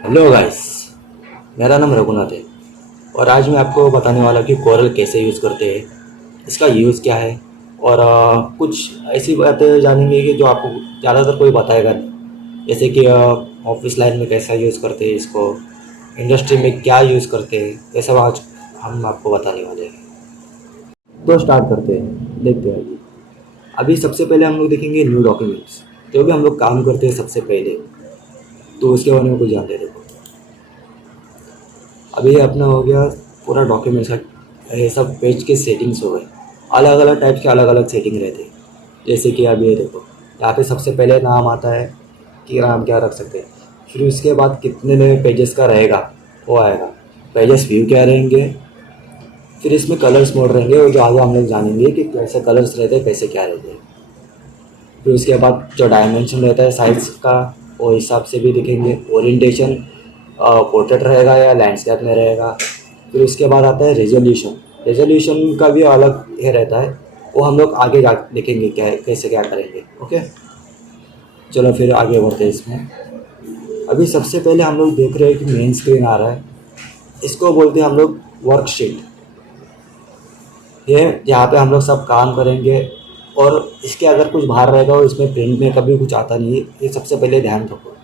Hello guys, मेरा नाम रघुनाथ है और आज मैं आपको बताने वाला हूँ कि कोरल कैसे यूज़ करते हैं, इसका यूज़ क्या है और कुछ ऐसी बातें जानेंगे कि जो आपको ज़्यादातर कोई बताएगा नहीं। जैसे कि ऑफिस लाइन में कैसा यूज़ करते हैं इसको, इंडस्ट्री में क्या यूज़ करते हैं, ये सब आज हम आपको बताने वाले हैं। तो स्टार्ट करते हैं, देखते हैं। अभी सबसे पहले हम लोग देखेंगे न्यू डॉक्यूमेंट्स। जो भी हम लोग काम करते हैं सबसे पहले, तो उसके बारे में कुछ जानते हैं। देखो, अभी ये अपना हो गया पूरा डॉक्यूमेंट्स का, ये सब पेज के सेटिंग्स हो गए। अलग अलग टाइप के अलग अलग सेटिंग रहते हैं। जैसे कि अभी ये देखो, यहाँ पे सबसे पहले नाम आता है कि नाम क्या रख सकते हैं। फिर उसके बाद कितने नए पेजेस का रहेगा वो आएगा, पेजेस व्यू क्या रहेंगे। फिर इसमें कलर्स मोड रहेंगे, और जो आगे हम लोग जानेंगे कि कैसे कलर्स रहते हैं, कैसे क्या रहते हैं। फिर उसके बाद जो डायमेंशन रहता है साइज का, वो हिसाब से भी दिखेंगे। ओरिएंटेशन पोर्ट्रेट रहेगा या लैंडस्केप में रहेगा। फिर उसके बाद आता है रेजोल्यूशन। रेजोल्यूशन का भी अलग ये रहता है, वो हम लोग आगे जा देखेंगे क्या कैसे क्या करेंगे। ओके, चलो फिर आगे बढ़ते हैं इसमें। अभी सबसे पहले हम लोग देख रहे हैं कि मेन स्क्रीन आ रहा है, इसको बोलते हैं हम लोग वर्कशीट। ये यहाँ पे हम लोग सब काम करेंगे, और इसके अगर कुछ बाहर रहेगा और इसमें प्रिंट में कभी कुछ आता नहीं है, ये सबसे पहले ध्यान रखो।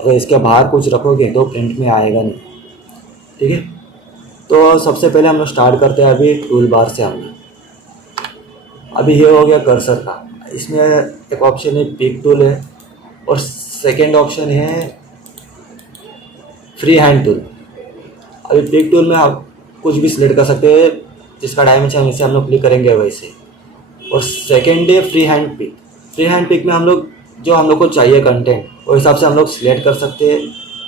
अगर इसके बाहर कुछ रखोगे तो प्रिंट में आएगा नहीं, ठीक है। तो सबसे पहले हम लोग स्टार्ट करते हैं अभी टूल बार से। हमने अभी ये हो गया कर्सर का, इसमें एक ऑप्शन है पिक टूल है, और सेकेंड ऑप्शन है फ्री हैंड टूल। अभी पिक टूल में आप कुछ भी सिलेक्ट कर सकते हैं, जिसका डायमेंशन जैसे हम लोग क्लिक करेंगे वैसे। और सेकेंड है free hand pick. Free hand pick में हम लोग जो हम लोग को चाहिए कंटेंट, उस हिसाब से हम लोग सिलेक्ट कर सकते हैं।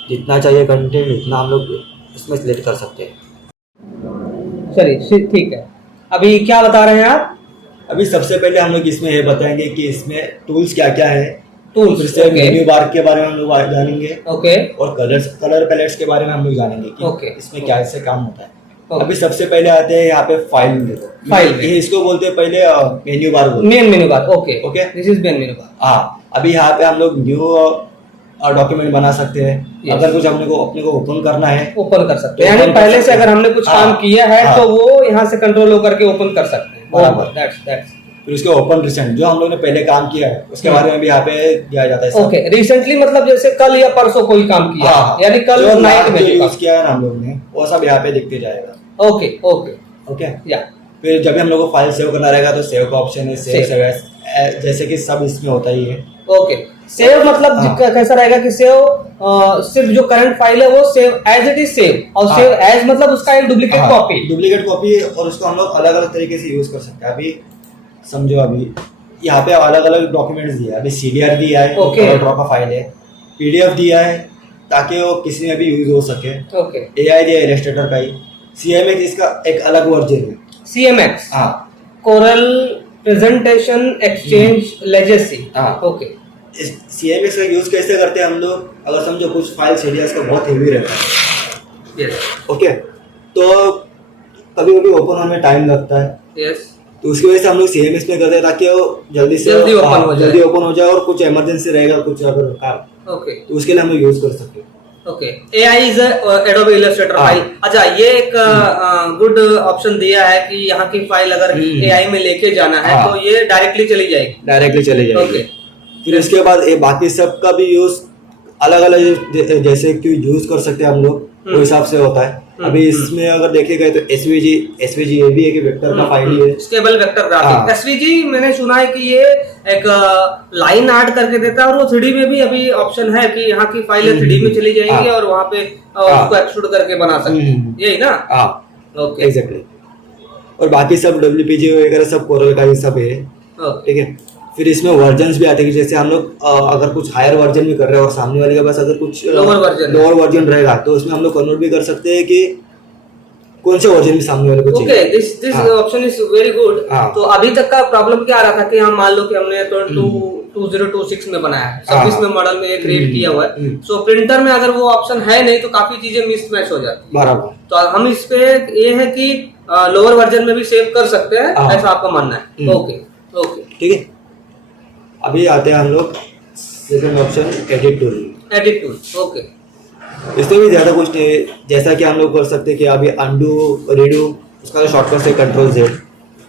जितना चाहिए कंटेंट उतना हम लोग इसमें सिलेक्ट कर सकते हैं। चलिए ठीक है। अभी क्या बता रहे हैं आप? अभी सबसे पहले हम लोग इसमें ये बताएंगे कि इसमें टूल्स क्या क्या है। टूल्स, फिर से मेन्यू बार के बारे में हम लोग जानेंगे। ओके। और कलर पैलेट्स के बारे में हम लोग जानेंगे कि ओके। इसमें क्या ऐसे काम होता है। ओके। अभी सबसे पहले आते हैं यहाँ पे फाइल में। देखो, फाइल में ये इसको बोलते हैं पहले मेन्यू बार बोलते main menu bar. Okay okay, this is main menu बार। हाँ, अभी यहाँ पे हम लोग न्यू डॉक्यूमेंट बना सकते हैं। Yes. अगर कुछ अपने को ओपन करना है, ओपन कर सकते हैं, तो यानी open कर पहले सकते से हैं। अगर हमने कुछ हाँ, काम किया है हाँ, तो वो यहाँ से कंट्रोल होकर के ओपन कर सकते हैं। बराबर। दैट्स फिर उसके ओपन रिसेंट, जो हम लोग ने पहले काम किया है उसके बारे में भी यहाँ पे दिया जाता है सब। ओके। रिसेंटली मतलब जैसे कल या परसों कोई काम किया, हाँ, यानी कल जो नाइट में जो जो यूज काम। किया है ना हम लोग ने, वो सब यहाँ पे दिखते जाएगा। ओके ओके ओके, या फिर जब भी हम लोग को फाइल सेव करना रहेगा तो सेव का ऑप्शन है, Save. सेव जैसे कि सब इसमें होता ही है। ओके। सेव मतलब हाँ। कैसा रहेगा कि सेव सिर्फ जो करंट फाइल है वो save as it is save, और हाँ। सेव एज मतलब उसका एक डुप्लीकेट कॉपी। डुप्लीकेट कॉपी, और उसको हम लोग अलग अलग तरीके से यूज कर सकते हैं। अभी समझो, अभी यहाँ पे अलग अलग डॉक्यूमेंट्स दिया है। अभी CDR दिया है, Okay. ड्रॉ का फाइल है। PDF दिया है ताकि वो किसी में भी यूज हो सके। ओके। AI दिया है इलस्ट्रेटर का ही। CMX इसका एक अलग वर्जन है। CMX, हाँ, कोरल प्रेजेंटेशन एक्सचेंज लेजेसी। हाँ। ओके। इस CMX का यूज कैसे करते हैं हम लोग, अगर समझो कुछ फाइल CDR का बहुत हेवी रहता है, यस ओके, तो कभी कभी ओपन होने में टाइम लगता है, यस। तो उसकी वजह से हम लोग CMS में करते हैं ताकि वो जल्दी जल्दी ओपन हो जाए। और कुछ इमरजेंसी रहेगा कुछ अगर काम, ओके तो उसके लिए हम लोग यूज कर सकते हैं। Okay. AI is Adobe Illustrator हाँ। फाइल। अच्छा, ये एक गुड ऑप्शन दिया है कि यहाँ की फाइल अगर AI में लेके जाना है हाँ। तो ये डायरेक्टली चली जाएगी। डायरेक्टली चले जाएंगे। ओके। फिर उसके बाद ये बाकी सब का भी यूज अलग अलग जैसे कि यूज कर सकते हैं हम लोग, वो हिसाब से होता है। अभी इसमें अगर देखेगा तो SVG ये भी एक वेक्टर का फाइल ही है, स्टेबल वेक्टर हाँ। ग्राफिक। SVG मैंने सुना है कि ये एक लाइन आर्ट करके देता है, और वो 3D में भी अभी ऑप्शन है कि यहाँ की फाइलें 3D में चली जाएंगी, हाँ। और वहाँ पे उसको एक्सट्रूड करके बना सकते हैं, यही ना? हाँ, ओके एग्जैक्टली। और बाकी सब WPG वगैरह सब कोरल का ही सब है, ओके ठीक है। फिर इसमें वर्जन्स भी आते हैं, जैसे हम लोग अगर कुछ हायर वर्जन भी कर रहे हैं और सामने वाले के पास अगर कुछ लोअर वर्जन रहेगा, तो उसमें हम लोग कन्वर्ट भी कर सकते हैं कि कौन से वर्जन में सामने वाले को चाहिए। Okay. This option is very good. हाँ। तो अभी तक का प्रॉब्लम क्या आ रहा था कि हम मान लो कि हमने 2026 में बनाया है, 26 में मॉडल में ये क्रिएट किया हुआ है, सो प्रिंटर में अगर वो ऑप्शन है नहीं तो काफी चीजें मिसमैच हो जाती है। बराबर। तो हम इस पे ये है कि लोअर वर्जन में भी सेव कर सकते हैं, हाँ। ऐसा आपका मानना है? ओके ओके ठीक है। अभी आते हैं हम लोग second option edit tool. Edit tool. Okay. इसमें भी ज़्यादा कुछ नहीं है, जैसा कि हम लोग कर सकते हैं कि अभी अंडू रीडू उसका शॉर्टकट से कंट्रोल जेड।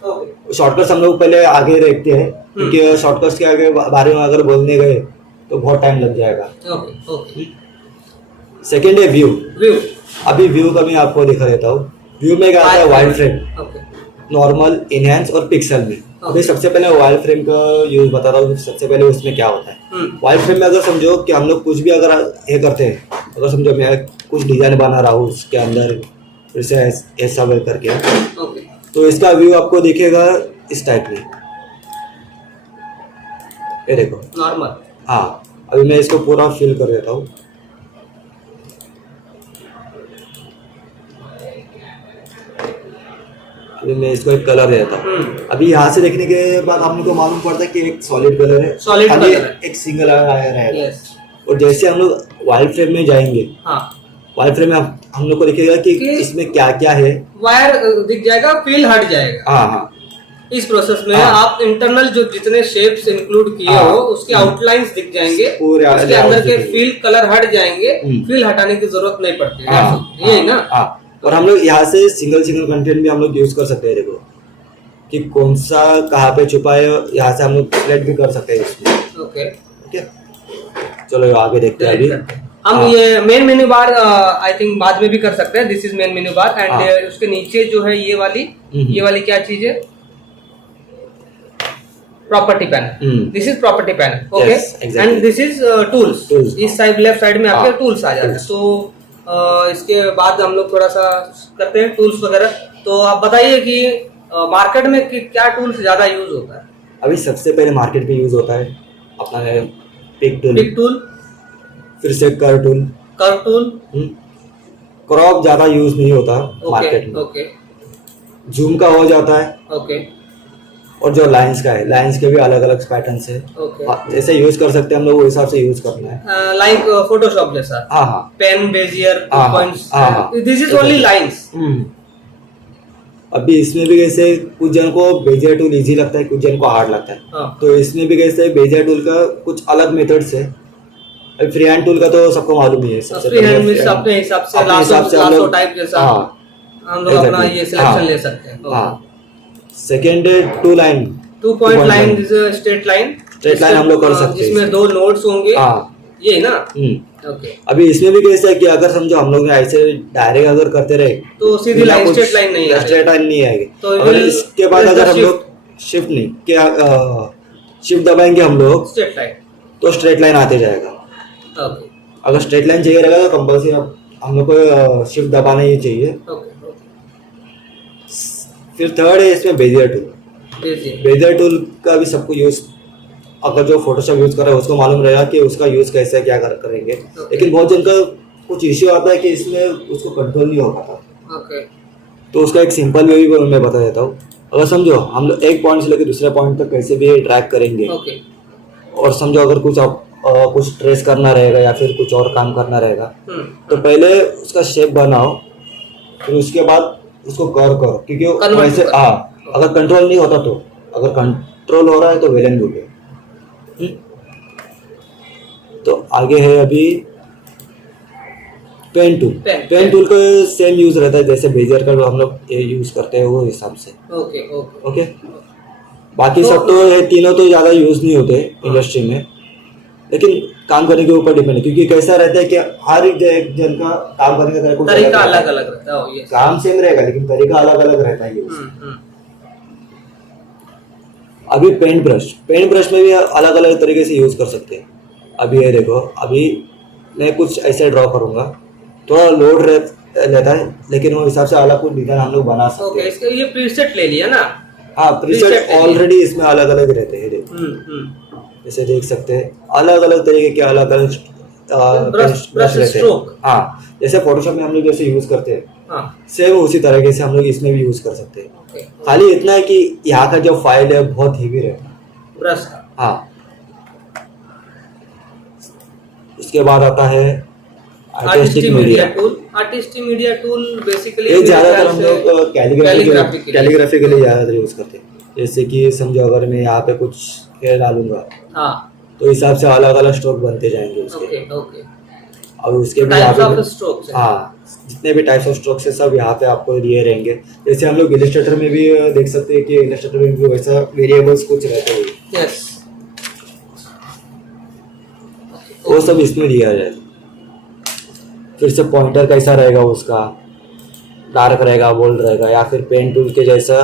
ओके शॉर्टकट्स हम लोग पहले आगे रखते हैं क्योंकि शॉर्टकट्स के आगे बारे में अगर बोलने गए तो बहुत टाइम लग जाएगा। Okay okay. सेकेंड है व्यू। व्यू। अभी व्यू का मैं आपको दिखा देता हूँ। व्यू में क्या आता है, wide frame, okay normal, enhance और पिक्सल में। अभी सबसे पहले वाइड फ्रेम का यूज बता रहा हूँ। सबसे पहले उसमें क्या होता है, वाइड फ्रेम में अगर समझो कि हम लोग कुछ भी अगर ये करते हैं, अगर समझो मैं कुछ डिजाइन बना रहा हूँ उसके अंदर फिर से ऐसा वे करके, ओके। तो इसका व्यू आपको दिखेगा इस टाइप में। ये देखो नॉर्मल। हाँ, अभी मैं इसको पूरा फिल कर देता हूँ। अभी मैं इसको एक कलर देता हूँ। अभी यहाँ से देखने के बाद हम लोग को मालूम पड़ता है कि एक सॉलिड कलर है, सॉलिड खाली कलर है। एक सिंगल आया रहेगा। यस। और जैसे हम लोग वाइड फ्रेम में जाएंगे, हाँ, वाइड फ्रेम में हम लोग को दिखेगा कि इसमें क्या क्या है। वायर दिख जाएगा, फील हट जाएगा। हाँ हाँ, इस प्रोसेस में हाँ। आप इंटरनल जो जितने शेप्स इंक्लूड किए हाँ। हो उसके आउटलाइंस दिख जाएंगे, पूरे उसके layout अंदर के दिखेंगे। फील कलर हट जाएंगे, फील हटाने की जरूरत नहीं पड़ती है। हाँ, ये है ना। हाँ। और हम लोग यहाँ से सिंगल कंटेंट भी हम लोग यूज कर सकते हैं। देखो कि कौन सा कहाँ पे छुपा है, यहाँ से हम लोग सिलेक्ट भी कर सकते हैं इसमें। ओके ओके, चलो आगे देखते हैं। अभी हम हाँ। ये main menu bar I think बाद में भी कर सकते हैं। This is main menu bar हाँ। एंड उसके नीचे जो है ये वाली क्या चीज है, property panel. This is property panel. Okay, Yes, exactly. And this is tools. Tools, इस साइड लेफ्ट साइड में आपके हाँ, टूल्स आ जाते हैं। tools। तो इसके बाद हम लोग थोड़ा सा करते हैं टूल्स वगैरह। तो आप बताइए कि मार्केट में क्या टूल्स ज्यादा यूज होता है। अभी सबसे पहले मार्केट पे यूज होता है अपना है पिक टूल, पिक टूल, फिर से कर टूल, कर्व टूल। क्रॉप ज्यादा यूज नहीं होता ओके मार्केट में। ओके जूम का हो जाता है, ओके और जो लाइंस का है, लाइंस के भी अलग अलग पैटर्न्स है। ओके। जैसे यूज कर सकते हैं हम लोग, वो हिसाब से यूज करना है। लाइक फोटोशॉप जैसा, हाँ हाँ पेन, बेजियर, हाँ, पॉइंट्स। हाँ। This is only lines. अभी इसमें भी कैसे कुछ जन को बेजियर टूल इजी लगता है, कुछ जन को हार्ड लगता है। हाँ। तो इसमें भी कैसे बेजियर टूल का कुछ अलग मेथड्स है। अभी फ्री हैंड टूल का तो सबको मालूम ही है। सबसे फ्री हैंड पहले में अपने हिसाब से अपने हिसाब से हम लासो लोग टाइप जैसा हाँ हम लोग अपना exactly, ये सिलेक्शन हाँ, ले सकते हैं। हाँ। Second two line, 2 point line is straight line. Straight line हम लोग कर सकते हैं। जिसमें 2 नोड्स होंगे। हाँ। ये ना। ओके। अभी इसमें भी कैसे है कि अगर समझो हम लोग ऐसे डायरेक्ट अगर करते रहे तो सीधी लाइन, स्ट्रेट लाइन नहीं आएगी। स्ट्रेट लाइन नहीं आएगी। तो अगर इसके बाद अगर हम लोग शिफ्ट नहीं क्या शिफ्ट दबाएंगे हम लोग, स्ट्रेट लाइन, तो स्ट्रेट लाइन आते जाएगा। ओके अगर स्ट्रेट लाइन चाहिए रहेगा तो कंपल्सरी हम लोग को शिफ्ट दबाना ही चाहिए। ओके। फिर थर्ड है इसमें बेजियर टूल। बेजियर टूल का भी सबको यूज, अगर जो फोटोशॉप यूज कर रहा है उसको मालूम रहेगा कि उसका यूज कैसे क्या करेंगे। लेकिन बहुत जन का कुछ इश्यू आता है कि इसमें उसको कंट्रोल नहीं हो पाता। ओके। तो उसका एक सिंपल वे भी मैं बता देता हूँ। अगर समझो हम लोग एक पॉइंट से लेकर दूसरे पॉइंट तक कैसे भी ट्रैक करेंगे, ओके। और समझो अगर कुछ कुछ ट्रेस करना रहेगा या फिर कुछ और काम करना रहेगा, तो हम्म। पहले उसका शेप बनाओ, फिर उसके बाद उसको कर्व करो। क्योंकि Convert वैसे करो। हाँ, अगर कंट्रोल नहीं होता, तो अगर कंट्रोल हो रहा है तो वेल एंड गुड है। तो आगे है अभी पेन टूल। पेन टूल का सेम यूज रहता है जैसे बेजियर का हम लोग यूज करते हैं वो हिसाब से। ओके ओके ओके, बाकी सब तो ये तीनों तो ज्यादा यूज नहीं होते इंडस्ट्री में, लेकिन काम करने के ऊपर डिपेंड है। क्योंकि कैसा रहता है कि हर एक जन का काम करने का तरीका अलग अलग रहता है। काम सेम रहेगा लेकिन तरीका अलग अलग रहता है। अभी पेंट ब्रश में भी अलग अलग तरीके से यूज कर सकते हैं। अभी ये देखो, अभी मैं कुछ ऐसे ड्रॉ करूंगा, थोड़ा लोड लेता है, लेकिन वो हिसाब से अलग कुछ डिजाइन हम लोग बना सकते हैं। इसके ये प्रीसेट ले लिया ना। हाँ, प्रीसेट ऑलरेडी इसमें अलग अलग रहते हैं। देखो जैसे देख सकते हैं अलग अलग तरीके के अलग अलग ब्रश रहते हैं। स्ट्रोक। हाँ, जैसे फोटोशॉप में हम लोग जैसे यूज करते हैं, हाँ, सेम उसी तरीके से हम लोग इसमें भी यूज कर सकते हैं। ओके। खाली इतना है कि यहाँ का जो फाइल है बहुत हेवी रहता है ब्रश का। हाँ। उसके बाद आता है artistic media tool. Artistic media tool basically ये ज्यादातर हम लोग कैलीग्राफी के लिए ज्यादातर यूज करते हैं। जैसे कि समझो अगर मैं यहाँ पे कुछ डालूंगा, हाँ, तो हिसाब से अलग अलग स्ट्रोक बनते जाएंगे उसके। Okay okay. और उसके भी टाइप्स यहाँ ऑफ पे स्ट्रोक्स है। हाँ, जितने भी टाइप्स ऑफ स्ट्रोक्स है सब यहाँ पे आपको दिए रहेंगे। जैसे हम लोग इलस्ट्रेटर में भी देख सकते हैं कि इलस्ट्रेटर में भी वैसा वेरिएबल्स कुछ रहते हैं, यस, वो सब इसमें दिया है। फिर से पॉइंटर कैसा रहेगा उसका, डार्क रहेगा, बोल्ड रहेगा, या फिर पेन टूल के जैसा,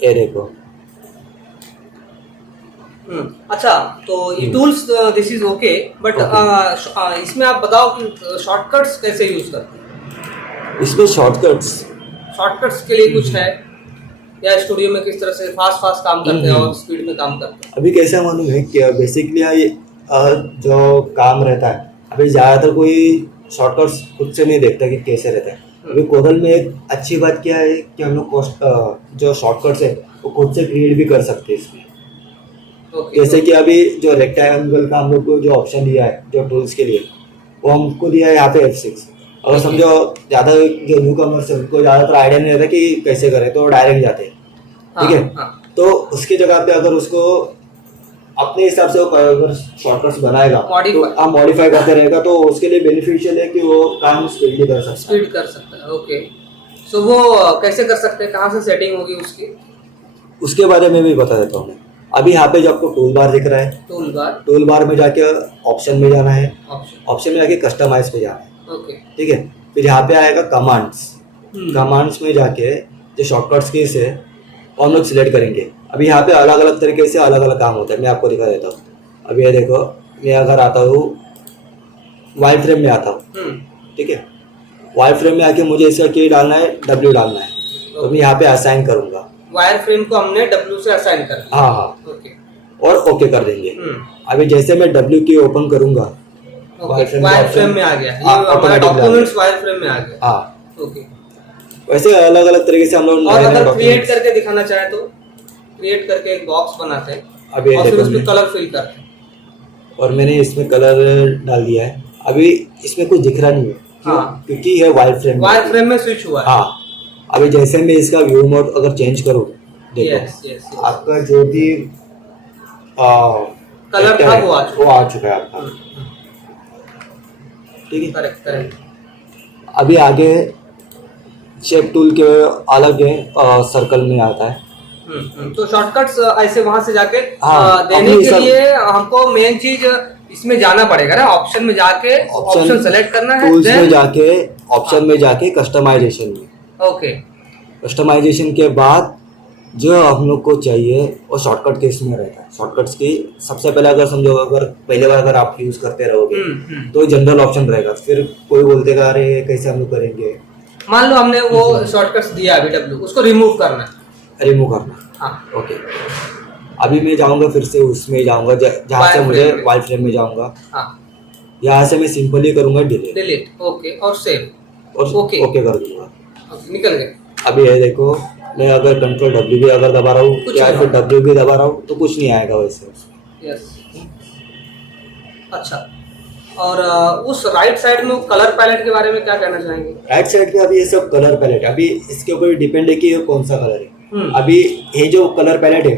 ये देखो। अच्छा, तो ये tools this is okay, but इसमें आप बताओ कि शॉर्टकट्स कैसे यूज करते हैं? इसमें शॉर्टकट्स के लिए कुछ है, या स्टूडियो में किस तरह से फास्ट काम करते हैं और स्पीड में काम करते हैं? अभी कैसा मालूम है कि बेसिकली ये जो काम रहता है, अभी ज़्यादातर कोई शॉर्टकट्स खुद से नहीं देखता कि कैसे रहता है। अभी कोरल में एक अच्छी बात क्या है कि हम लोग जो शॉर्टकट्स है वो खुद से क्रिएट भी कर सकते हैं इसमें। जैसे कि अभी जो रेक्टेंगल का हम लोग को जो ऑप्शन दिया है जो टूल्स के लिए, वो हमको दिया है यहाँ पे F6। अगर समझो ज़्यादा जो न्यू कमर्स है उनको ज़्यादातर आइडिया नहीं रहता कि कैसे करें, तो डायरेक्ट जाते हैं, ठीक है। तो उसकी जगह पे अगर उसको अपने हिसाब से अगर शॉर्टकट्स बनाएगा तो आप मॉडिफाई करते रहेगा, तो उसके लिए बेनिफिशियल है कि वो काम स्पीड कर सकता है। ओके, सो वो कैसे कर सकते हैं, कहाँ से सेटिंग होगी उसकी? उसके बारे में भी बता देता हूँ मैं। अभी यहाँ पे जो आपको टूल बार दिख रहा है, टूल बार में जाके ऑप्शन में जाना है, ऑप्शन में जाके कस्टमाइज पे जाना है, ओके, ठीक है। फिर यहाँ पे आएगा कमांड्स में जाके जो शॉर्टकट्स कीज है वो हम लोग सिलेक्ट करेंगे। अभी यहाँ पे अलग अलग तरीके से अलग अलग काम होता है, मैं आपको दिखा देता हूँ। अभी ये देखो, मैं अगर आता हूँ वाइड फ्रेम में आता हूँ, ठीक है। वाइड फ्रेम में आके मुझे इसका की डालना है, W डालना है, तो मैं यहाँ पे असाइन करूंगा। वायर फ्रेम को हमने W से असाइन कर दिया। हाँ, ओके, और ओके कर देंगे। अभी जैसे मैं W की ओपन करूंगा, वायर फ्रेम में आ गया, ये हमारा डॉक्यूमेंट्स वायर फ्रेम में आ गया। हाँ, ओके। वैसे अलग अलग तरीके से हम लोग और अगर क्रिएट करके दिखाना चाहे तो क्रिएट करके एक बॉक्स बनाते हैं, अभी और फिर उसमें कलर फिल करते हैं, और मैंने इसमें कलर डाल दिया है। अभी इसमें कुछ दिख रहा नहीं है, क्योंकि ये वायर फ्रेम में स्विच हुआ है। हाँ, अभी जैसे मैं इसका व्यू मोड अगर चेंज करूँ, देखो आपका जो भी कलर था वो आ चुका है आपका, ठीक है। करेक्ट। अभी आगे शेप टूल के अलग है, सर्कल में आता है। तो शॉर्टकट्स ऐसे वहां से जाके देने के लिए हमको मेन चीज इसमें जाना पड़ेगा ना, ऑप्शन में जाके ऑप्शन सेलेक्ट करना है, टूल्स में जाके ऑप्शन में जाके कस्टमाइजेशन में। ओके, कस्टमाइजेशन के बाद जो हम लोग को चाहिए वो शॉर्टकट के इसमें रहता है। शॉर्टकट्स की सबसे पहले अगर समझो, अगर पहले बार अगर आप यूज करते रहोगे तो जनरल ऑप्शन रहेगा। फिर कोई बोलते अरे कैसे हम लोग करेंगे, मान लो हमने वो शॉर्टकट्स दिया अभी W, उसको रिमूव करना। हाँ, ओके। अभी मैं जाऊंगा, फिर से उसमें जाऊंगा जहाँ से मुझे वाइड फ्रेम में जाऊंगा। यहाँ से मैं सिंपली करूंगा डिलीट, ओके, और सेव, और ओके कर दूंगा, निकल गए। अभी ये देखो, मैं अगर कंट्रोल W भी अगर दबा रहा हूँ या फिर W भी दबा रहा हूँ तो कुछ नहीं आएगा वैसे। यस, अच्छा। और उस राइट साइड में कलर पैलेट के बारे में क्या कहना चाहेंगे? राइट साइड पे अभी ये सब कलर पैलेट, अभी इसके ऊपर डिपेंड है कि ये कौन सा कलर है। अभी ये जो कलर पैलेट है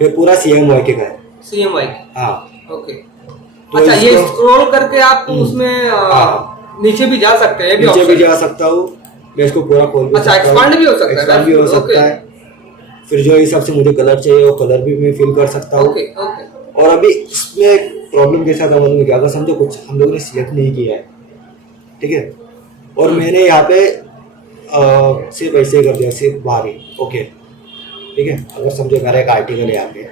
ये पूरा CMYK का है। CMYK, हाँ, ओके। तो अच्छा, ये स्क्रॉल करके आप उसमें नीचे भी जा सकते हैं, नीचे भी जा सकता हूँ मैं, इसको पूरा खोल भी, अच्छा, एक्सपांड भी हो सकता है, फिर जो हिसाब से मुझे कलर चाहिए वो कलर भी मैं फिल कर सकता हूँ। और अभी इसमें एक प्रॉब्लम के साथ मालूम है कि अगर समझो कुछ हम लोगों ने सिलेक्ट नहीं किया है, ठीक है, और मैंने यहाँ पे सिर्फ ऐसे ही कर दिया, सिर्फ बाहर ही, ओके, ठीक है। अगर समझो मेरा एक आर्टिकल है यहाँ पे,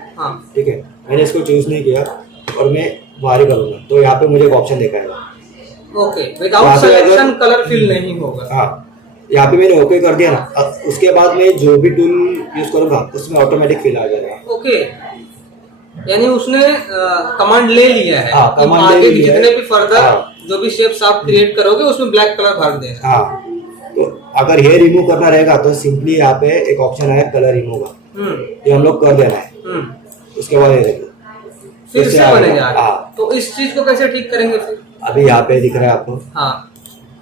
ठीक है, मैंने इसको चूज नहीं किया और मैं बाहर ही करूँगा, तो यहाँ पे मुझे एक ऑप्शन दिखाएगा, okay, without selection colour fill नहीं होगा। हाँ, यहाँ पे मैंने ओके कर दिया ना, उसके बाद मैं जो भी टूल यूज करूंगा उसमें ऑटोमेटिक फिल आ जाएगा। ओके, यानी उसने कमांड ले लिया है। हाँ, कमांड ले लिया है। जितने भी फर्दर जो भी शेप्स आप क्रिएट करोगे उसमें ब्लैक कलर भर देना। हाँ, तो अगर ये रिमूव करना रहेगा तो सिंपली यहाँ पे एक ऑप्शन है कलर रिमूव का, ये हम लोग कर देना है। उसके बाद ये देखो फिर से बनेगा। तो इस चीज को कैसे ठीक करेंगे फिर? अभी यहाँ पे दिख रहा है आपको। हाँ,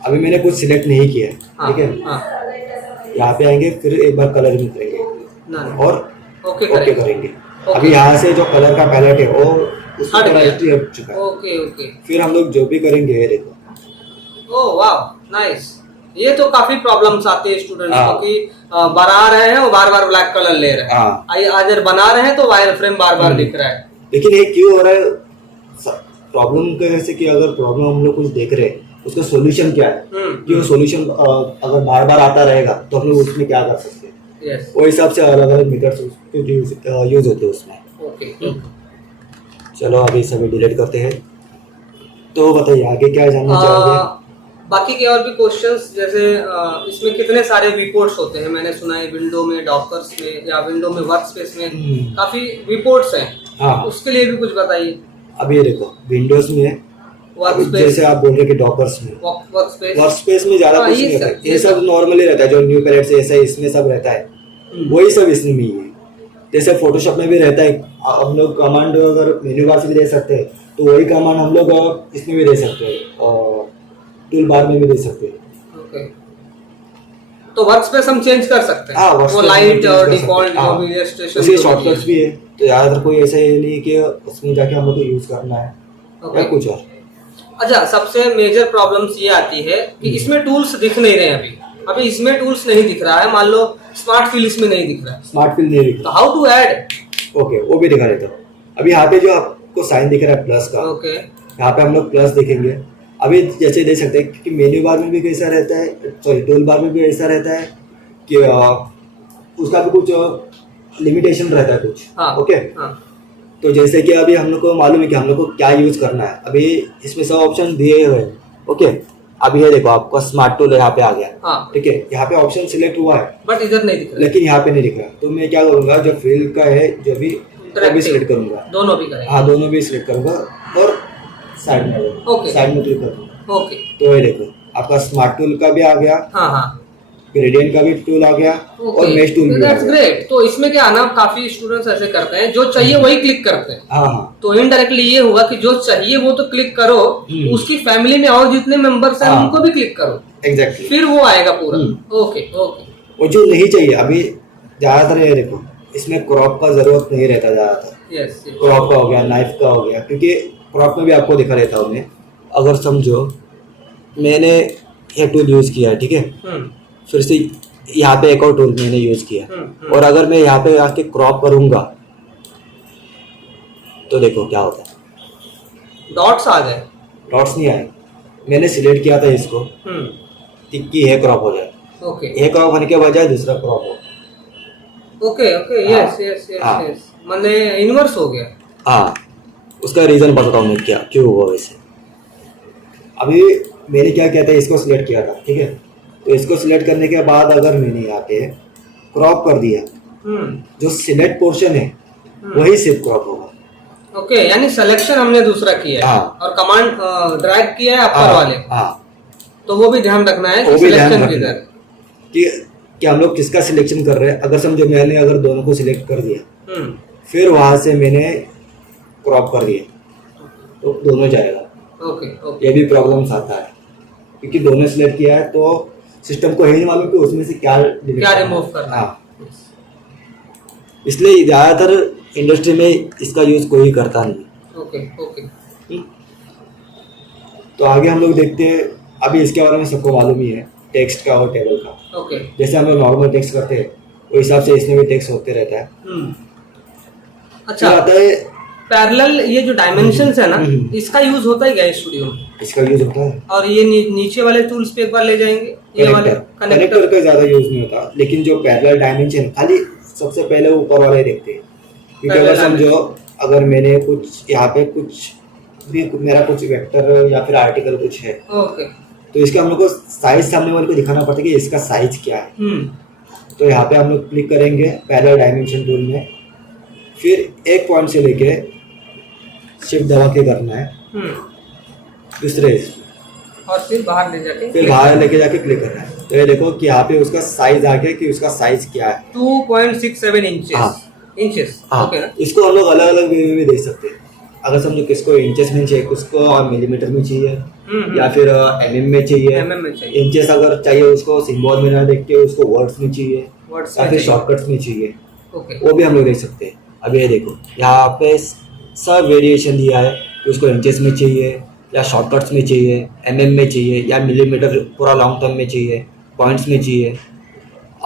अभी मैंने कुछ सिलेक्ट नहीं किया, ठीक है। यहाँ पे आएंगे, फिर एक बार कलर रिमूव करेंगे और ओके करेंगे। अभी यहाँ से जो कलर का पैलेट है वो हट चुका है। ओके, फिर हम लोग जो भी करेंगे, ये देखो ओह वाह, नाइस। ये तो काफी प्रॉब्लम्स आती है स्टूडेंट्स हाँ। को कि बना रहे हैं वो बार बार ब्लैक कलर ले रहे हैं, हाँ। अगर बना रहे हैं तो वायर फ्रेम बार बार दिख रहा है। लेकिन ये क्यों हो रहा है? प्रॉब्लम कैसे कि अगर प्रॉब्लम हम लोग कुछ देख रहे हैं उसका सॉल्यूशन क्या है, कि वो सॉल्यूशन अगर बार बार आता रहेगा तो हम लोग उसमें क्या कर सकते हैं, यस, वो हिसाब से अलग अलग मेथड्स यूज होते हैं उसमें। ओके। चलो अभी सभी डिलीट करते हैं। तो बताइए आगे क्या जानना चाहोगे? बाकी के और भी क्वेश्चंस, जैसे इसमें कितने सारे रिपोर्ट्स होते हैं? मैंने सुना है विंडो में, डॉकर्स में या विंडो में वर्क स्पेस में काफी रिपोर्ट्स हैं। हाँ, उसके लिए भी कुछ बताइए। अब ये देखो विंडोज में वर्क स्पेस, जैसे आप बोल रहे कि डॉकर्स में, वर्क स्पेस, वर्क स्पेस में ज्यादा हाँ, कुछ ये नहीं सब- रहता है, ये ये सब नॉर्मली रहता है जो न्यू पैलेट से ऐसा इसमें सब रहता है, वही सब इसमें भी है। जैसे फोटोशॉप में भी रहता है, हम लोग कमांड अगर मेन्यू बार से भी दे सकते हैं तो वही कमांड हम लोग इसमें भी दे सकते हैं और टूल बार में भी दे सकते हैं। ओके। तो वर्क स्पेस हम चेंज कर सकते हैं। हाँ, वो workspace लाइट में और change कर डिफॉल्ट सकते हैं। जो हाँ, भी रजिस्ट्रेशन उसके शॉर्टकट्स भी है, तो ज्यादातर कोई ऐसा ये नहीं है कि उसमें जाके हम लोग को यूज करना है या कुछ और। अच्छा, सबसे मेजर प्रॉब्लम्स ये आती है कि इसमें टूल्स दिख नहीं रहे हैं अभी इसमें टूल्स नहीं दिख रहा है। मान लो स्मार्ट फील इसमें नहीं दिख रहा है, स्मार्ट फील नहीं दिख तो रहा। How to add? ओके, वो भी दिखा देता हूँ। अभी यहाँ पे जो आपको साइन दिख रहा है प्लस का, ओके, यहाँ पे हम लोग प्लस देखेंगे। अभी जैसे देख सकते हैं कि मेन्यू बार में भी कैसा रहता है, सॉरी टूल बार में भी ऐसा रहता है कि उसका भी कुछ लिमिटेशन रहता है कुछ। हाँ, ओके, हाँ, तो जैसे कि अभी हम लोग को मालूम है कि हम लोग को क्या यूज करना है। अभी इसमें सब ऑप्शन दिए हुए हैं। ओके, अभी ये देखो आपका स्मार्ट टूल यहाँ पे आ गया, हाँ, ठीक है, यहाँ पे ऑप्शन सिलेक्ट हुआ है बट इधर नहीं दिख रहा है। लेकिन यहाँ पे नहीं दिख रहा। तो मैं क्या करूंगा, जो फील्ड का है जो भी वो भी सिलेक्ट करूंगा। दोनों भी करेंगे। हाँ, दोनों भी सिलेक्ट करूंगा और साइड में ओके। साइड में क्लिक करूंगा। ओके, तो ये देखो आपका स्मार्ट टूल का भी आ गया, हाँ, हाँ, ग्रेडियंट का भी टूल आ गया और मेश टूल भी आ दैट्स गया। ग्रेट। तो इसमें क्या है ना, काफी स्टूडेंट्स ऐसे करते हैं जो चाहिए वही क्लिक करते हैं। हाँ हाँ, तो इनडायरेक्टली ये हुआ कि जो चाहिए वो तो क्लिक करो, उसकी फैमिली में और जितने मेंबर्स हैं हाँ। उनको भी क्लिक करो, एग्जैक्टली। फिर वो आएगा पूरा। ओके, ओके, वो जो नहीं चाहिए अभी ज्यादातर ये देखो इसमें क्रॉप का जरूरत नहीं रहता ज्यादातर। यस, क्रॉप का हो गया, नाइफ का हो गया, क्योंकि क्रॉप में भी आपको दिखा देता हूँ मैं। अगर समझो मैंने ये टूल यूज किया है, ठीक है, फिर से यहाँ पे एक और टूल मैंने यूज किया और अगर मैं यहाँ पे आके क्रॉप करूंगा तो देखो क्या होता है, डॉट्स आ गए। डॉट्स नहीं आए। मैंने सिलेक्ट किया था इसको कि ये क्रॉप हो जाए, ओके, ये क्रॉप होने के बजाय दूसरा क्रॉप हो। ओके, ओके, यस, यस, हाँ। यस, मैंने इनवर्स हो गया। हाँ, उसका रीजन बताता हूँ मैं क्या क्यों हुआ वैसे। अभी मैंने क्या किया था, इसको सिलेक्ट किया था, ठीक है, तो इसको सिलेक्ट करने के बाद अगर मैंने यहाँ पे क्रॉप कर दिया, जो सिलेक्ट पोर्शन है वही सिर्फ क्रॉप होगा। ओके, यानी सिलेक्शन हमने दूसरा किया है हाँ। और कमांड ड्रैग किया है अपर वाले। हाँ, तो वो भी ध्यान रखना है वो कि भी ध्यान सिलेक्शन रखना किधर है। कि हम लोग किसका सिलेक्शन कर रहे हैं। अगर समझो मैंने अगर दोनों को सिलेक्ट कर दिया हम्म, फिर वहां से मैंने क्रॉप कर दिया तो दोनों जाएगा। ओके, ओके, ये भी प्रॉब्लम्स आता है क्योंकि दोनों सिलेक्ट किया है तो सिस्टम को ही नहीं मालूम कि उसमें से क्या क्या रिमूव करना है। हाँ, इसलिए ज्यादातर इंडस्ट्री में इसका यूज कोई करता नहीं। ओके, ओके, तो आगे हम लोग देखते हैं। अभी इसके बारे में सबको मालूम ही है, टेक्स्ट का और टेबल का। ओके, जैसे हम लोग नॉर्मल टेक्स्ट करते हैं वो हिसाब से इसमें भी टेक्स्ट होते रहता है। अच्छा, फिर आता है पैरेलल, ये जो डायमेंशंस है ना, हम्म। इसका यूज होता है क्या स्टूडियो में? इसका यूज होता है। और ये नीचे वाले टूल्स पे एक बार ले जाएंगे, ये वाले कनेक्टर कनेक्टर। का ज्यादा यूज नहीं होता, लेकिन जो पैरेलल डायमेंशन खाली सबसे पहले ऊपर वाले देखते हैं। क्योंकि अगर Parallel समझो अगर मैंने कुछ यहाँ पे कुछ भी मेरा कुछ वेक्टर या फिर आर्टिकल कुछ है ओके, तो इसका हम लोग को साइज सामने वाले को दिखाना पड़ता है कि इसका साइज क्या है। तो यहाँ पे हम लोग क्लिक करेंगे पैरेलल डायमेंशन टूल में, फिर एक पॉइंट से लेके शिफ्ट दबा के करना है दूसरे, और फिर बाहर ले जाके फिर बाहर लेके जाके क्लिक करना है। तो ये देखो कि यहाँ पे उसका साइज आ गया कि उसका साइज क्या है। 2.67 इंचेस। हाँ। इंचेस, हाँ, ओके ना। इसको हम लोग अलग अलग वे में भी दे सकते हैं। अगर समझो किसको इंचेस में चाहिए, किसको मिलीमीटर में चाहिए या फिर एमएम में चाहिए। एमएम में चाहिए, इंचेस अगर चाहिए उसको सिंबल में ना देख के उसको वर्ड्स में चाहिए वर्ड्स या में फिर चाहिए। शॉर्टकट्स में चाहिए, ओके, वो भी हम लोग देख सकते हैं। अब ये देखो यहाँ पे सब वेरिएशन दिया है कि उसको इंचेस में चाहिए या शॉर्टकट्स में चाहिए, एमएम में चाहिए, या मिलीमीटर पूरा लॉन्ग टर्म में चाहिए, पॉइंट्स में चाहिए,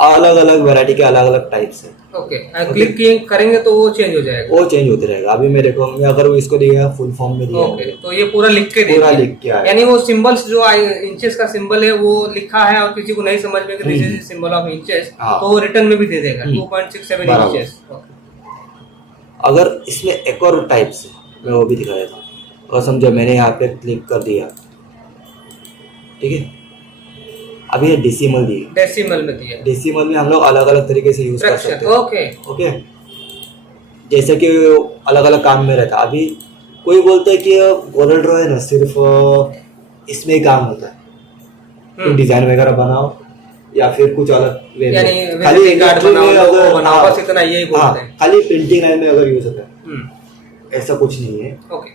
अलग अलग वैरायटी के अलग अलग टाइप्स है। ओके, क्लिक करेंगे तो वो चेंज हो जाएगा। वो चेंज होते रहेगा। अभी मैं देखो, मैं अगर इसको दिया फुल फॉर्म में दिया, ओके, तो ये पूरा लिख के पूरा दिया। लिख के आया। यानी वो सिंबल्स जो इंचेस का सिंबल है वो लिखा है और किसी को नहीं समझ में कि this is symbol of inches, हाँ। तो वो रिटर्न में भी दे देगा 2.67 बराबर। इंचेस। अगर इसमें एक और टाइप्स है, मैं वो भी दिखा देता हूँ। और समझो मैंने यहाँ पे क्लिक कर दिया, ठीक है, अभी ये डेसिमल दी है। डेसिमल में दिया, डेसिमल में हम लोग अलग अलग तरीके से यूज कर सकते हैं। ओके ओके, जैसे कि अलग अलग काम में रहता है। अभी कोई बोलता है कि कोरल ड्रॉ है ना सिर्फ इसमें ही काम होता है, तो डिजाइन वगैरह बनाओ या फिर कुछ अलग वे में। यानी खाली visiting card industry में बनाओ, अगर logo बनाओ, हाँ, बस इतना यही बोलते हैं। खाली प्रिंटिंग लाइन में अगर यूज होता है, ऐसा कुछ नहीं है। ओके,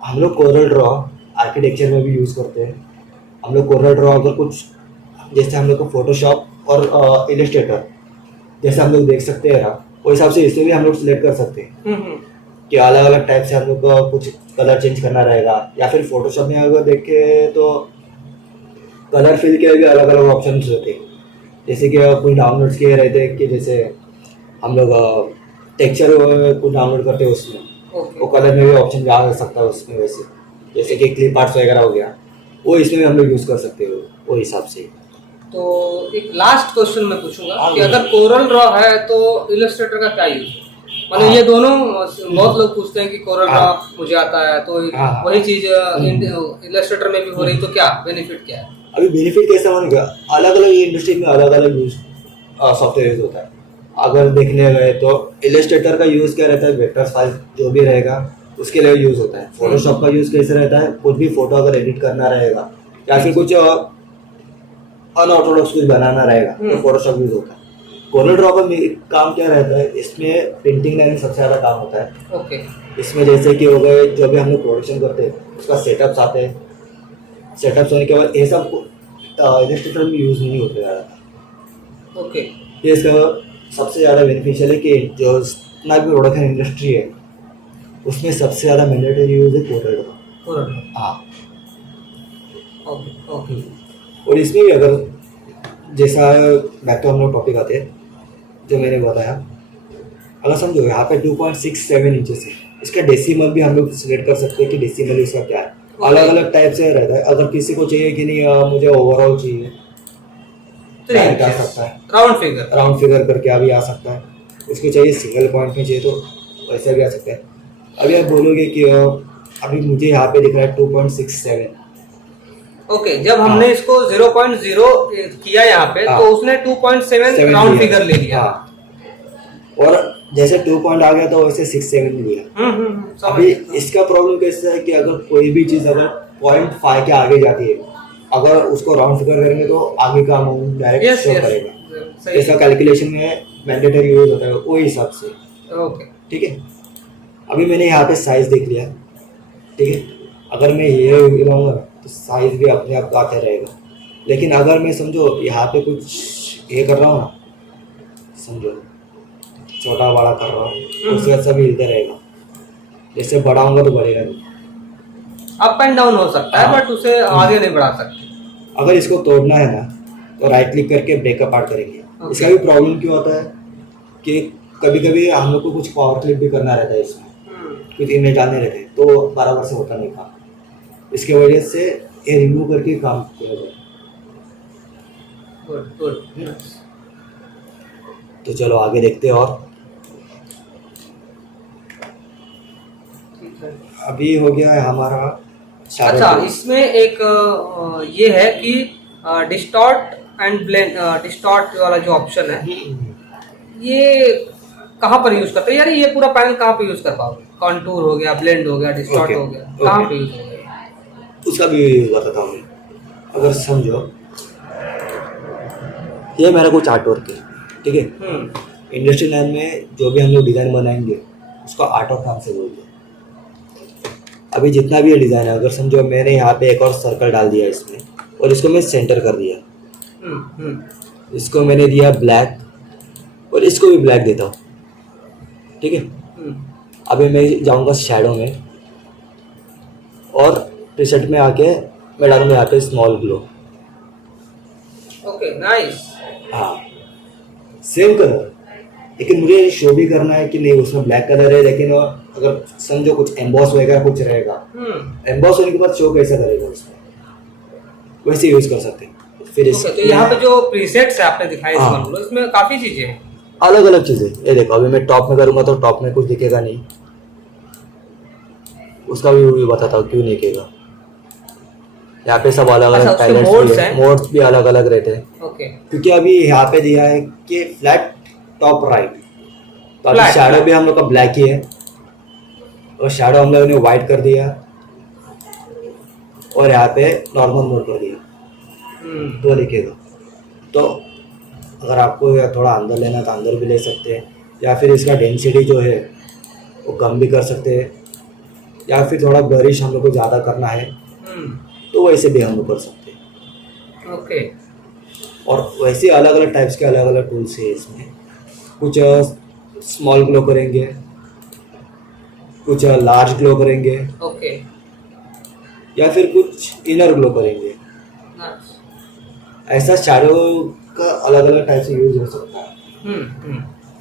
हम लोग कोरल ड्रॉ आर्किटेक्चर में भी यूज करते हैं। हम लोग कोरल ड्रॉ अगर कुछ, जैसे हम लोग को फोटोशॉप और इलस्ट्रेटर जैसे हम लोग देख सकते हैं ना, वो हिसाब से इसमें भी हम लोग सिलेक्ट कर सकते हैं कि अलग अलग टाइप से हम लोग को कुछ कलर चेंज करना रहेगा। या फिर फोटोशॉप में अगर देखे तो कलर फिल के भी अलग अलग ऑप्शन होते हैं। जैसे कि कोई डाउनलोड्स किए रहते हैं कि जैसे हम लोग टेक्सचर को डाउनलोड करते हैं, उसमें वो कलर में भी ऑप्शन आ सकता है उसमें। वैसे जैसे कि क्लिप आर्ट्स वगैरह हो गया, वो इसमें भी हम लोग यूज़ कर सकते हो वो हिसाब से। तो एक लास्ट क्वेश्चन मैं पूछूंगा हाँ, कि अगर कोरल ड्रॉ है तो इलस्ट्रेटर का क्या यूज है? मतलब हाँ। ये दोनों बहुत लोग पूछते हैं कि कोरल ड्रॉ हाँ। मुझे आता है, तो हाँ। वही चीज इलस्ट्रेटर में भी हो रही, तो क्या बेनिफिट क्या है? अभी बेनिफिट कैसा बन गया, अलग अलग इंडस्ट्री में अलग अलग यूज सॉफ्टवेयर यूज होता है। अगर देखने गए तो इलस्ट्रेटर का यूज क्या रहता है, वेक्टर्स फाइल जो भी रहेगा उसके लिए यूज होता है। फोटोशॉप का यूज कैसे रहता है, कुछ भी फोटो अगर एडिट करना रहेगा या फिर कुछ अनऑर्थोडॉक्स कुछ बनाना रहेगा तो फोटोशॉप यूज होता है। कोरल ड्रॉ का काम क्या रहता है, इसमें प्रिंटिंग लाइन में सबसे ज़्यादा काम होता है। ओके, इसमें जैसे कि हो गए जो भी हम लोग प्रोडक्शन करते हैं उसका सेटअप्स आते हैं। सेटअप्स होने के बाद ये सब इलस्ट्रेटर में यूज़ नहीं होते ज़्यादा। ओके, ये इसका सबसे ज़्यादा बेनिफिशियल है कि जो जितना भी प्रोडक्शन इंडस्ट्री है उसमें सबसे ज़्यादा मैंडेटरी यूज़ है कोरल ड्रॉ। हाँ, ओके, ओके, और इसमें भी अगर जैसा बैक तो हम लोग टॉपिक आते हैं जो मैंने बताया, अगर समझो यहाँ पे 2.67 इंचेस है, इसका डेसिमल भी हम लोग सिलेक्ट कर सकते हैं कि डेसिमल इसका क्या है। अलग अलग टाइप से रहता है। अगर किसी को चाहिए कि नहीं मुझे ओवरऑल चाहिए तो आ सकता है, राउंड फिगर करके अभी आ सकता है। उसको चाहिए सिंगल पॉइंट में चाहिए तो वैसे भी आ सकता है। अभी आप बोलोगे कि अभी मुझे यहाँ पे दिख रहा है 2.67। ओके, जब हमने इसको 0.0 किया यहाँ पे तो उसने 2.7 राउंड फिगर ले लिया। और जैसे 2 पॉइंट आ गया तो वैसे 6.7 लिया। अभी इसका प्रॉब्लम कैसे है कि अगर कोई भी चीज़ अगर 0.5 के आगे जाती है, अगर उसको राउंड फिगर करेंगे तो आगे का अमाउंट डायरेक्ट शो करेगा। इसका कैलकुलेशन में मैंडेटरी यूज होता है वो हिसाब से। ओके, ठीक है, अभी मैंने यहाँ पे साइज देख लिया, ठीक है। अगर मैं ये लाऊंगा तो साइज भी अपने आप आते रहेगा। लेकिन अगर मैं समझो यहाँ पे कुछ ये कर रहा हूँ ना, समझो छोटा बड़ा कर रहा हूँ, उसके बाद सभी हिलते रहेगा। जैसे बढ़ाऊंगा तो बढ़ेगा नहीं, अप एंड डाउन हो सकता है बट उसे आगे नहीं बढ़ा सकते। अगर इसको तोड़ना है ना तो राइट क्लिक करके ब्रेकअप आउट करेंगे। इसका भी प्रॉब्लम क्यों होता है कि कभी कभी हम लोग को कुछ पावर क्लिप भी करना रहता है, इसमें कुछ इमेज डालने रहते हैं तो बराबर से होता नहीं काम। इसके वजह से ये रिमूव करके काम किया जाए। गुड। तो चलो आगे देखते हैं। और अभी हो गया है हमारा अच्छा, इसमें एक ये है कि डिस्टॉर्ट एंड ब्लेंड, डिस्टॉर्ट वाला जो ऑप्शन है ये कहाँ पर यूज करते हैं यार? ये पूरा पैनल कहाँ पे यूज कर पाओगे? कॉन्टूर हो गया, ब्लेंड हो गया, डिस्टॉर्ट हो गया, कहाँ पे यूज होगा? उसका भी बताता हूँ मैं। अगर समझो ये मेरा कुछ आर्ट वर्क है, ठीक है। इंडस्ट्री लाइन में जो भी हम लोग डिज़ाइन बनाएंगे उसको आर्ट वर्क नाम से बोलते हैं। अभी जितना भी ये डिज़ाइन है, अगर समझो मैंने यहाँ पे एक और सर्कल डाल दिया इसमें और इसको मैं सेंटर कर दिया, इसको मैंने दिया ब्लैक और इसको भी ब्लैक देता हूँ, ठीक है। अभी मैं जाऊँगा शैडो में और प्रीसेट में आके मैं डालूंगा यहाँ पे स्मॉल ग्लो। Okay nice. हाँ सेम कलर, लेकिन मुझे शो भी करना है कि नहीं उसमें ब्लैक कलर है, लेकिन अगर समझो कुछ एम्बॉस वगैरह कुछ रहेगा, एम्बॉस होने के बाद शो कैसे करेगा उसमें, वैसे यूज कर सकते हैं। फिर ओके, तो यहाँ पे जो प्रीसेट्स है आपने दिखाए हाँ। स्मॉल ग्लो, इसमें काफी चीजें हैं। अलग अलग चीजें, ये देखो अभी मैं टॉप में करूंगा तो टॉप में कुछ दिखेगा नहीं, उसका भी बताता हूँ क्यों नहीं दिखेगा। यहाँ पे सब अलग अच्छा, अलग उसके टाइलेट्स modes भी हैं? है, मोड्स भी अलग अलग रहते हैं। ओके क्योंकि अभी यहाँ पे दिया है कि फ्लैट टॉप राइट, तो अभी Flat, शैडो flat. भी हम लोग का ब्लैक ही है, और शैडो हम लोगों ने वाइट कर दिया, और यहाँ पे नॉर्मल मोड कर दिया, तो लिखेगा। तो अगर आपको थोड़ा अंदर लेना तो अंदर भी ले सकते हैं, या फिर इसका डेंसिटी जो है वो कम भी कर सकते हैं, या फिर थोड़ा ब्लरिश हम लोग को ज़्यादा करना है तो वैसे भी हम लोग कर सकते हैं। ओके और वैसे अलग अलग टाइप्स के अलग अलग टूल्स है इसमें। कुछ स्मॉल ग्लो करेंगे, कुछ लार्ज ग्लो करेंगे, ओके या फिर कुछ इनर ग्लो करेंगे। नाइस। ऐसा शैडो का अलग अलग टाइप से यूज हो सकता है।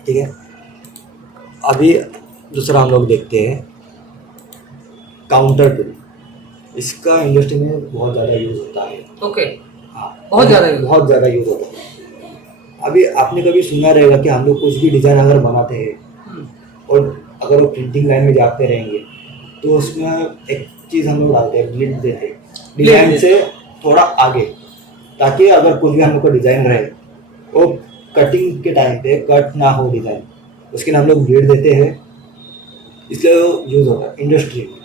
ठीक है, अभी दूसरा हम लोग देखते हैं काउंटर टूल। इसका इंडस्ट्री में बहुत ज़्यादा यूज होता है। ओके हाँ बहुत ज़्यादा यूज होता है। अभी आपने कभी सुना रहेगा कि हम लोग कुछ भी डिज़ाइन अगर बनाते हैं और अगर वो प्रिंटिंग लाइन में जाते रहेंगे तो उसमें एक चीज़ हम लोग डालते हैं, ब्लिड देते हैं डिज़ाइन से थोड़ा आगे, ताकि अगर कुछ भी हम लोग का डिज़ाइन रहे वो कटिंग के टाइम पे कट ना हो डिज़ाइन, उसके लिए हम लोग ब्लिड देते हैं, इसलिए यूज़ होता है। इंडस्ट्री में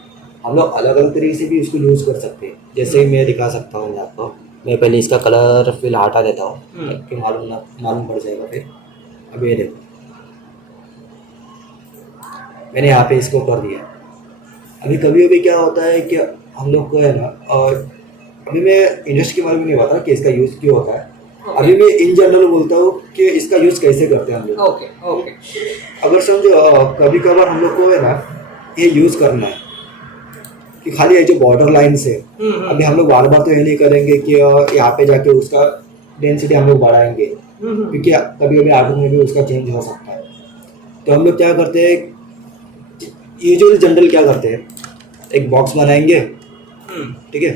हम लोग अलग अलग तरीके से भी इसको यूज़ कर सकते हैं, जैसे मैं दिखा सकता हूँ आपको। मैं पहले इसका कलर फिल हटा देता हूँ कि मालूम पड़ जाएगा फिर। अब ये देखो मैंने यहाँ पे इसको कर दिया। अभी कभी कभी क्या होता है कि हम लोग को है ना, और अभी मैं इंडस्ट्री के बारे में नहीं बता कि इसका यूज़ क्यों होता है, अभी मैं इन जनरल बोलता हूँ कि इसका यूज़ कैसे करते हैं हम लोग। ओके ओके अगर समझो कभी कभार हम लोग को है ना ये यूज़ करना है कि खाली ये जो बॉर्डर लाइन से, अभी हम लोग बार बार तो ये नहीं करेंगे कि यहाँ पे जाके उसका डेंसिटी हम लोग बढ़ाएंगे, क्योंकि कभी कभी आर्ट में भी उसका चेंज हो सकता है। तो हम लोग क्या करते हैं, यूजुअली जनरल क्या करते हैं, एक बॉक्स बनाएंगे, ठीक है,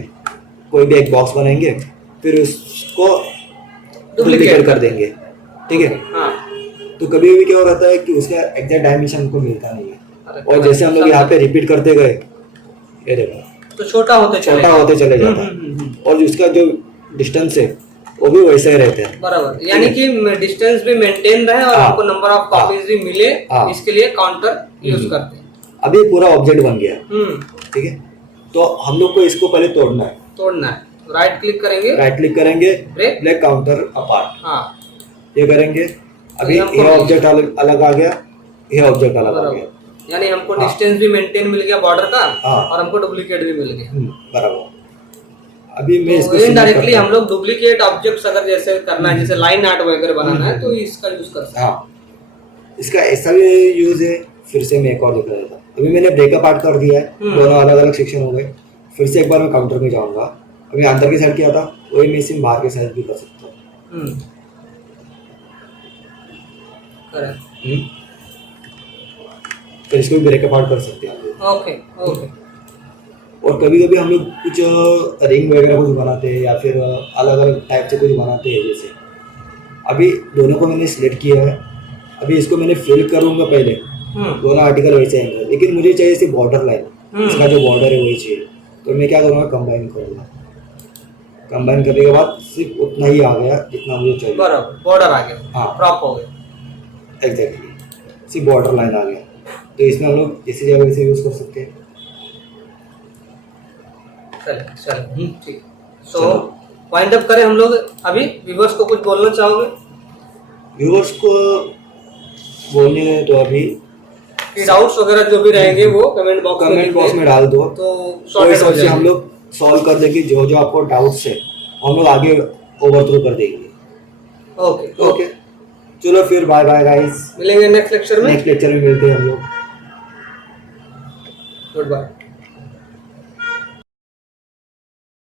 कोई भी एक बॉक्स बनाएंगे, फिर उसको डुप्लीकेट कर देंगे, ठीक है। हाँ तो कभी भी क्या होता है कि उसका एग्जैक्ट डायमेंशन हमको मिलता नहीं है, और जैसे हम लोग समझा। यहाँ पे रिपीट करते गए, ये देखो तो छोटा होते चले जाता है, और उसका जो डिस्टेंस है वो भी वैसे ही रहते हैं। बराबर, यानी कि डिस्टेंस भी मेंटेन रहे और हाँ, हमको नंबर ऑफ कॉपीज भी मिले, हाँ, इसके लिए काउंटर यूज करते हैं। अभी पूरा ऑब्जेक्ट बन गया, ठीक है। तो हम लोग को इसको पहले तोड़ना है, राइट क्लिक करेंगे, ब्रेक काउंटर अपार्ट, हाँ ये करेंगे। अभी ये ऑब्जेक्ट अलग आ गया, ये ऑब्जेक्ट अलग आ गया, यानी हमको डिस्टेंस भी मेंटेन मिल गया बॉर्डर का, हाँ, और हमको डुप्लीकेट भी मिल गया। बराबर। अभी मैं इसको इनडायरेक्टली हम लोग डुप्लीकेट ऑब्जेक्ट्स अगर जैसे करना है, जैसे लाइन आर्ट वगैरह बनाना है, तो इसका यूज कर सकते हैं। हाँ, इसका ऐसा भी यूज है। फिर से मैं एक और दिखा देता हूँ। अभी मैंने ब्रेकअप आर्ट कर दिया है, दोनों अलग अलग सेक्शन हो गए। फिर से एक बार मैं काउंटर में जाऊंगा। अभी अंदर की साइड किया था, वही मैं इसी बाहर की साइड भी कर सकता हूँ। फिर इसको भी ब्रेकअप आउट कर सकते हैं हम लोग। Okay okay. और कभी कभी हम लोग कुछ रिंग वगैरह कुछ बनाते हैं, या फिर अलग अलग टाइप से कुछ बनाते हैं। जैसे अभी दोनों को मैंने सिलेक्ट किया है, अभी इसको मैंने फिल करूँगा पहले, दोनों आर्टिकल वैसे आएंगे, लेकिन मुझे चाहिए सिर्फ बॉर्डर लाइन, इसका जो बॉर्डर है वही चाहिए। तो मैं क्या करूँगा, कंबाइन करूँगा। कंबाइन करने के बाद सिर्फ उतना ही आ गया जितना मुझे चाहिए, बराबर, बॉर्डर आ गया, हाँ, क्रॉप हो गया, एग्जैक्टली, सिर्फ बॉर्डर लाइन आ गया। तो इसमें हम लोग इसी जगह वैसे यूज़ कर सकते हैं। चल ठीक। सो वाइंड अप करें हम लोग। अभी व्यूअर्स को कुछ बोलना चाहोगे? व्यूअर्स को बोलने में तो अभी डाउट्स वगैरह जो भी रहेंगे वो कमेंट बॉक्स में डाल दो, तो उस हिसाब से हम लोग सॉल्व कर देंगे। जो जो आपको डाउट्स है हम लोग आगे ओवरथ्रो कर देंगे। ओके, चलो फिर बाय बाय गाइस, मिलेंगे नेक्स्ट लेक्चर में मिलते हैं हम लोग। Good bye.